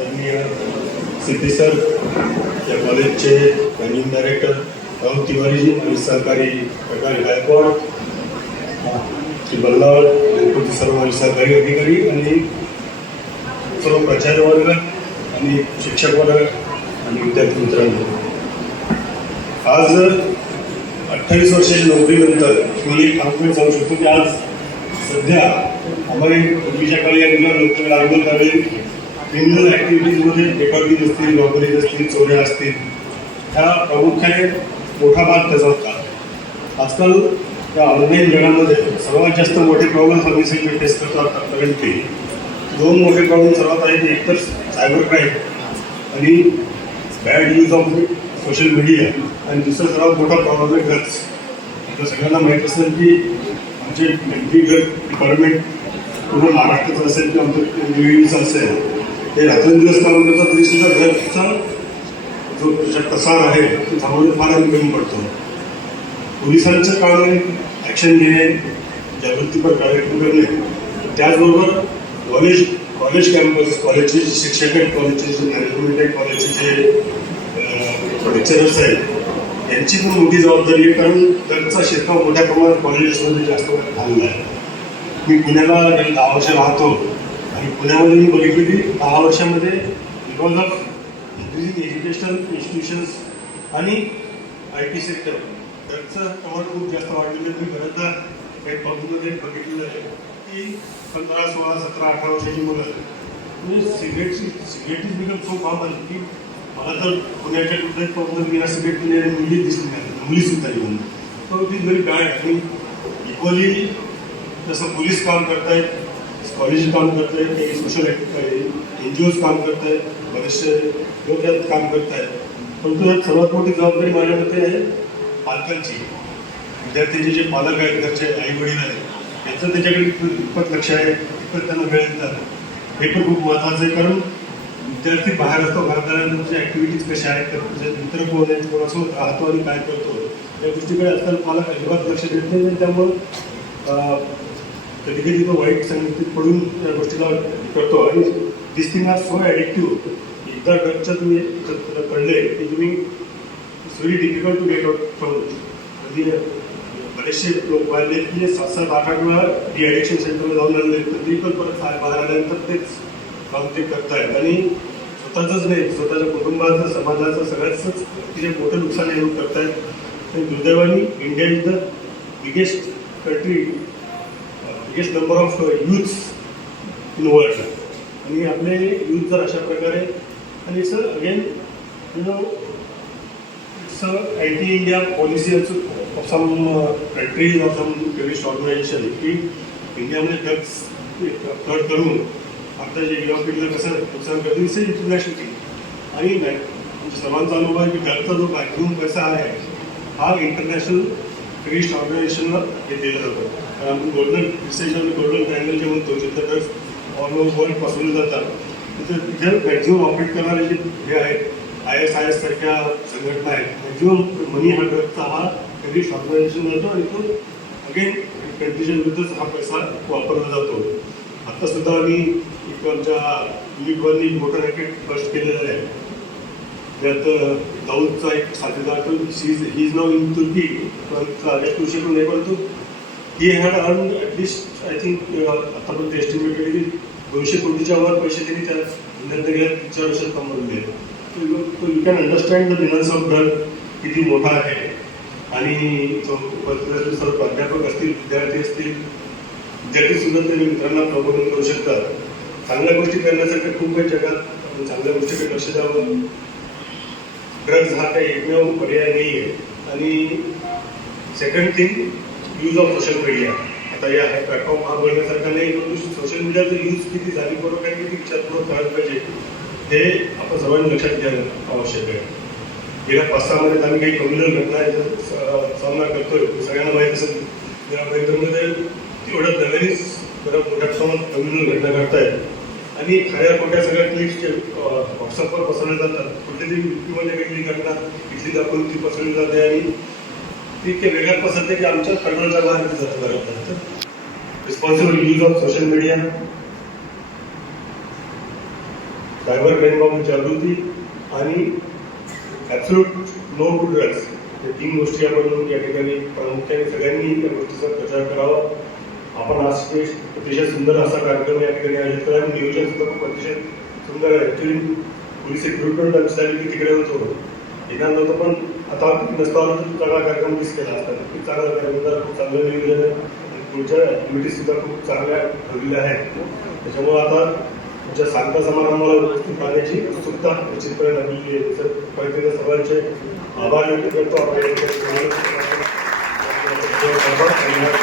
सिद्धी sir या कॉलेजचे managing director Rahul Tiwari आणि सहकारी सहकारी गायकवाड श्री बल्लाळ गणपती सर्व सहकारी अधिकारी आणि सर्व प्राचार्य वर्ग आणि शिक्षक वर्ग आणि विद्यार्थी मित्रांनो. आज अठ्ठावीस वर्षाची नोकरीनंतर मी एक कॉन्फिडन्स सांगू शकतो की आज सध्या आम्हाला पूर्वीच्या काळी या मुलांना नोकरीला क्रिमिनल ॲक्टिव्हिटीजमध्ये रेकॉर्डिंग असतील लॉबरीज असतील चोऱ्या असतील ह्या प्रामुख्याने मोठा भाग त्याचा होता. आजकाल या ऑनलाईन जगामध्ये सर्वात जास्त मोठे प्रॉब्लेम सर्व्हिसिंग फेस करतो आतापर्यंत ते दोन मोठे प्रॉब्लेम सर्वात आहेत एकतर सायबर क्राईम आणि bad use of social media आणि दुसरा सर्वात मोठा प्रॉब्लेम आहे ड्रग्स आता सगळ्यांना माहीत असेल की आमचे एमपी घर डिपार्टमेंट पूर्ण महाराष्ट्राचं असेल किंवा आमचं विविधचं असेल ते रात्रंदिवस काम करतात तरी सुद्धा घरचा जो त्याचा प्रसार आहे तो थांबवणे फार कमी पडतो. पोलिसांचं काम आहे ॲक्शन घेणे जागृतीपर कार्यक्रम करणे त्याचबरोबर कॉलेज कॉलेज कॅम्पस कॉलेजचे जे शिक्षक आहेत कॉलेजचे जे मॅनेजमेंट आहे कॉलेजचे जे लेक्चरर्स आहेत यांची पण मोठी जबाबदारी आहे कारण त्यांचा शिरकाव मोठ्या प्रमाणात कॉलेजेसमध्ये जास्त झालेला आहे. मी पुण्याला गावाच्या राहतो. आणि पुण्यामध्ये मी बघितली की दहा वर्षामध्ये because of increasing educational institutions आणि आय टी सेक्टर त्याचं प्रमाण खूप जास्त वाढलेलं मी बऱ्याचदा काही पबमध्ये बघितलेलं आहे की पंधरा सोळा सतरा अठरा वर्षाची मुलं म्हणजे सिगरेटची cigarette is become so common की मला तर पुण्याच्या कुठल्याच पबमध्ये मी सिगरेट पिणे मुली दिसली नाही. मुली सुद्धा येऊन. तो इट इज व्हेरी बॅड आणि इक्वली जसं पोलीस काम करतायत कॉलेज काम करतायत काही सोशल एन जी ओज काम आहेत बरेचसे लोक यात काम करत आहेत परंतु यात सर्वात मोठी जबाबदारी माझ्या मते आहे पालकांची. विद्यार्थ्यांचे जे पालक आहेत घरचे आई वडील आहेत यांचं त्याच्याकडे कितपत लक्ष आहे कितपत त्यांना वेळ देतात. हे पण खूप महत्त्वाचं आहे कारण विद्यार्थी बाहेर असतो घरादारांच्या ॲक्टिव्हिटीज कशा आहेत त्याचे मित्र कोण आहेत कोणासोबत राहतो आणि काय करतो या गोष्टीकडे आजकाल पालक अजिबात लक्ष देत नाही आणि त्यामुळं अं, कधी कधी तो वाईट संगतीत पडून त्या गोष्टीला करतो. आणि this thing are so addictive एकदा ड्रगच्या तुम्ही कळले की तुम्ही it's very difficult to get out from म्हणजे बरेचसे लोक पाहिले की सात सात आठ आठ वेळा डी ॲडिक्शन सेंटरला जाऊन आले तरी पण परत बाहेर बाहेर आल्यानंतर तेच काम ते करतायत. आणि स्वतःचंच नाही स्वतःच्या कुटुंबाचं समाजाचं सगळ्याच तिचे मोठं नुकसान हे लोक करतायत. आणि दुर्दैवाने India is the biggest country biggest number of youths in world आणि आपले यूथ जर अशा प्रकारे आणि sir again you know it's anti India policy of some countries of some terrorist organisation की इंडियामध्ये ड्रग्स फ्लड करून आता जे युवा पिढीला कसं नुकसान करते इट्स इंटरनॅशनल थिंग आणि मॅ- सर्वांचा अनुभव आहे की ड्रगचा जो मॅक्झिमम पैसा आहे हा इंटरनॅशनल टेरिस्ट ऑर्गनायझेशनला हे दिलं जातं. कारण गोल्डन रिसेशन गोल्डन ट्रायंगल जे म्हणतो जिथं ड्रग्स ऑल ओव्हर वर्ल्ड पसरले जातात. तिथं तिथे मॅक्झिमम ऑपरेट करणारे जे हे आहेत आय एस आय एस सारख्या संघटना आहेत मॅक्झिमम मनी हा ड्रगचा हा कधी ऑर्गनायझेशन जातो आणि तो अगेन कंट्रीच्या विरुद्धच हा पैसा वापरला जातो. आत्तासुद्धा आम्ही एक आमच्या युनिटवरनी मोटर रॅकेट बस्ट केलेलं आहे. त्यात दाऊदचा एक साथीदार तो ही इज नाव इन तुर्की परंतु चालेल करू नाही परंतु he had earn at least I think आतापर्यंत एस्टिमेटेड की दोनशे कोटीच्या वर पैसे त्यांनी त्या धंद्यात गेल्या तीन चार वर्षात कमवलेले आहेत you can understand the business of drug किती मोठा आहे. आणि जो सर्व प्राध्यापक असतील विद्यार्थी असतील विद्यार्थी सुद्धा त्यांनी मित्रांना प्रबोधन करू शकतात. चांगल्या गोष्टी करण्यासाठी खूप काही जगात. आपण चांगल्या गोष्टीकडे लक्ष द्यावं. ड्रग्ज हा काही एकमेव पर्याय नाही आहे आणि second thing use of social media आता या प्लॅटफॉर्म हा बघण्यासारखा नाही परंतु सोशल मीडियाचं यूज किती जाणीवपूर्वक आहे किती विचारपूर्वक करायला पाहिजे. हे आपण सर्वांनी लक्षात घ्यायला आवश्यक आहे. गेल्या पाच सहा महिन्यात आम्ही काही कम्युनल घटना सामना करतोय सगळ्यांना माहीत असेल. या परिसरामध्ये तेवढ्या नव्यानेच बऱ्या मोठ्या प्रमाणात कम्युनल घटना घडतायत. आणि खऱ्या खोट्या सगळ्या क्लिप्स जे व्हॉट्सअपवर पसरल्या जातात. कुठली तरी युपीमध्ये वेगळी घटना इथली दाखवून ती पसरली जाते आणि ती इतके वेगळ्यात पसरते की आमच्या कंट्रोलच्या बाहेर ती जातं बऱ्याच responsible use of social media cyber crime बाबत जागृती आणि ॲब्सोल्यूट नो टू ड्रग्स या तीन गोष्टी आपण या ठिकाणी प्रामुख्याने सगळ्यांनी या गोष्टीचा प्रचार करावा. आपण आज अतिशय सुंदर असा कार्यक्रम या ठिकाणी आयोजित केला. आणि नियोजन सुद्धा खूप अतिशय सुंदर आहे. ॲक्च्युली पोलीस रिक्रुटमेंट आमच्यासाठी की तिकडे होतो. येणार नव्हतं पण आता नसता चांगला कार्यक्रम मिस केला असता खूप चांगला कार्यक्रम खूप चांगलं नियोजन आहे पुढच्या ॲक्टिव्हिटीज सुद्धा खूप चांगल्या ठरलेल्या आहेत. त्याच्यामुळे आता तुमच्या सांगता समारंभाला उपस्थित राहण्याची उत्सुकता निश्चितपणे लागलेली आहे. सर पहिले सर्वांचे आभार व्यक्त करतो. आपल्या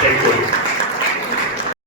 थँक्यू